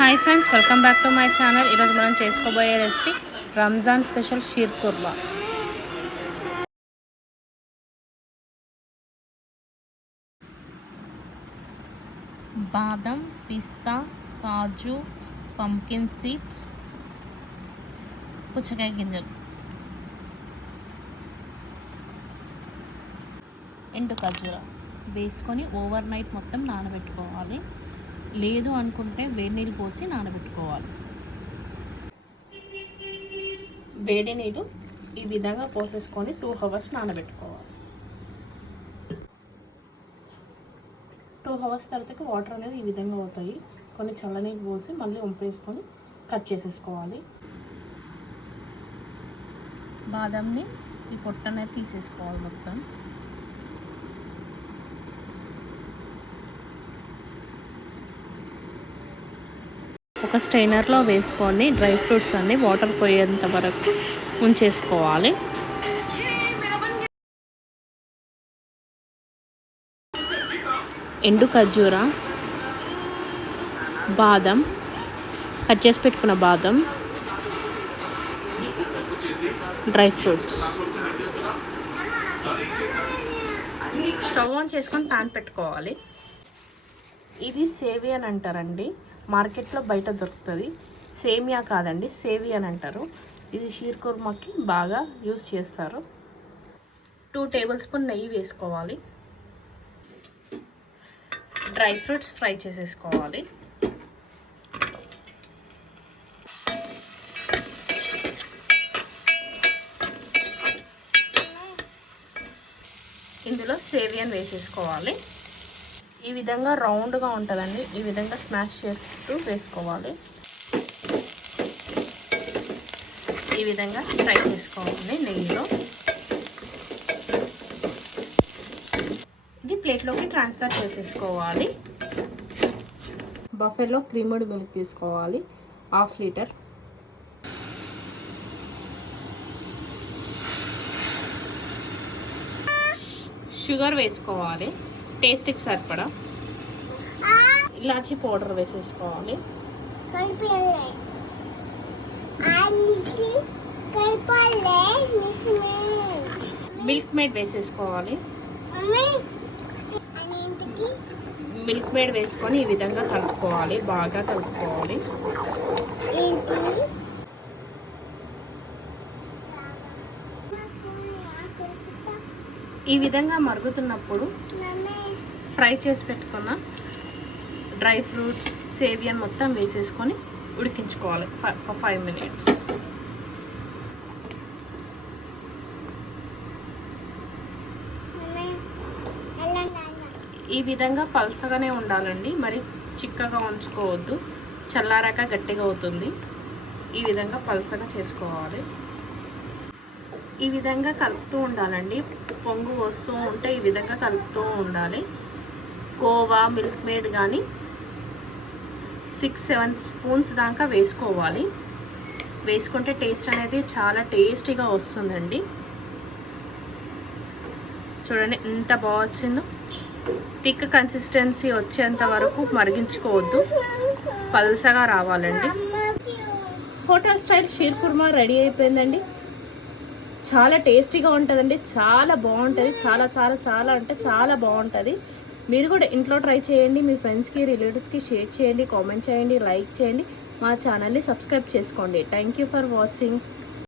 Hi friends, welcome back to my channel. ఈరోజు మనం చేసుకోబోయే రెసిపీ రంజాన్ స్పెషల్ షీర్ కుర్మా. బాదం, పిస్తా, కాజు, పంకిన్ సీడ్స్, పుచ్చకాయ గింజలు, ఎండు ఖర్జూర వేసుకొని ఓవర్ నైట్ మొత్తం నానబెట్టుకోవాలి. లేదు అనుకుంటే వేడి నీళ్ళు పోసి నానబెట్టుకోవాలి. వేడి నీళ్ళు ఈ విధంగా పోసేసుకొని 2 hours నానబెట్టుకోవాలి. 2 hours తర్వాతకి వాటర్ అనేది ఈ విధంగా అవుతాయి. కొన్ని చల్లనీళ్ళు పోసి మళ్ళీ వంపేసుకొని కట్ చేసేసుకోవాలి. బాదంని ఈ పొట్టు అనేది తీసేసుకోవాలి మొత్తం. ఒక స్ట్రైనర్లో వేసుకొని డ్రై ఫ్రూట్స్ అన్ని వాటర్ పోయేంత వరకు ఉంచేసుకోవాలి. ఎండు ఖర్జూర, బాదం, కట్ చేసి పెట్టుకున్న బాదం, డ్రై ఫ్రూట్స్. స్టవ్ ఆన్ చేసుకొని ప్యాన్ పెట్టుకోవాలి. ఇది సేవియా అని అంటారండి, మార్కెట్లో బయట దొరుకుతుంది. సేమియా కాదండి, సేవియా అని అంటారు. ఇది షీర్ కుర్మాకి బాగా యూజ్ చేస్తారు. 2 tablespoon నెయ్యి వేసుకోవాలి. డ్రై ఫ్రూట్స్ ఫ్రై చేసేసుకోవాలి. ఇందులో సేవియాని వేసేసుకోవాలి. ఈ విధంగా రౌండ్గా ఉంటుందండి, ఈ విధంగా స్మాష్ చేస్తూ వేసుకోవాలి. ఈ విధంగా ఫ్రై చేసుకోవాలి నెయ్యిలో. ఇది ప్లేట్లోకి ట్రాన్స్ఫర్ చేసేసుకోవాలి. బఫెలో క్రీమ్డ్ మిల్క్ తీసుకోవాలి, 1/2 లీటర్. షుగర్ వేసుకోవాలి టేస్ట్కి సరిపడా. ఇలాచీ పౌడర్ వేసేసుకోవాలి. మిల్క్ మేడ్ వేసేసుకోవాలి. మిల్క్ మేడ్ వేసుకొని ఈ విధంగా కలుపుకోవాలి, బాగా కలుపుకోవాలి. ఈ విధంగా మరుగుతున్నప్పుడు ఫ్రై చేసి పెట్టుకున్న డ్రై ఫ్రూట్స్, సేవియన్ మొత్తం వేసేసుకొని ఉడికించుకోవాలి 5 minutes. ఈ విధంగా పల్చగానే ఉండాలండి, మరి చిక్కగా ఉంచుకోవద్దు, చల్లారాక గట్టిగా అవుతుంది. ఈ విధంగా పల్చగా చేసుకోవాలి. ఈ విధంగా కలుపుతూ ఉండాలండి, పొంగు వస్తూ ఉంటే ఈ విధంగా కలుపుతూ ఉండాలి. కోవా, మిల్క్ మేడ్ కానీ 6-7 స్పూన్స్ దాకా వేసుకోవాలి. వేసుకుంటే టేస్ట్ అనేది చాలా టేస్టీగా వస్తుందండి. చూడండి ఎంత బాగా వచ్చిందో. థిక్ కన్సిస్టెన్సీ వచ్చేంత వరకు మరిగించుకోవద్దు, పల్సగా రావాలండి. Hotel style sheer kurma ready అయిపోయిందండి. చాలా టేస్టీగా ఉంటుందండి, చాలా బాగుంటుంది. చాలా చాలా చాలా అంటే చాలా బాగుంటుంది. మీరు కూడా ఇంట్లో ట్రై చేయండి. మీ ఫ్రెండ్స్కి, రిలేటివ్స్కి షేర్ చేయండి, కామెంట్ చేయండి, లైక్ చేయండి. మా ఛానల్ని సబ్స్క్రైబ్ చేసుకోండి. Thank you for watching.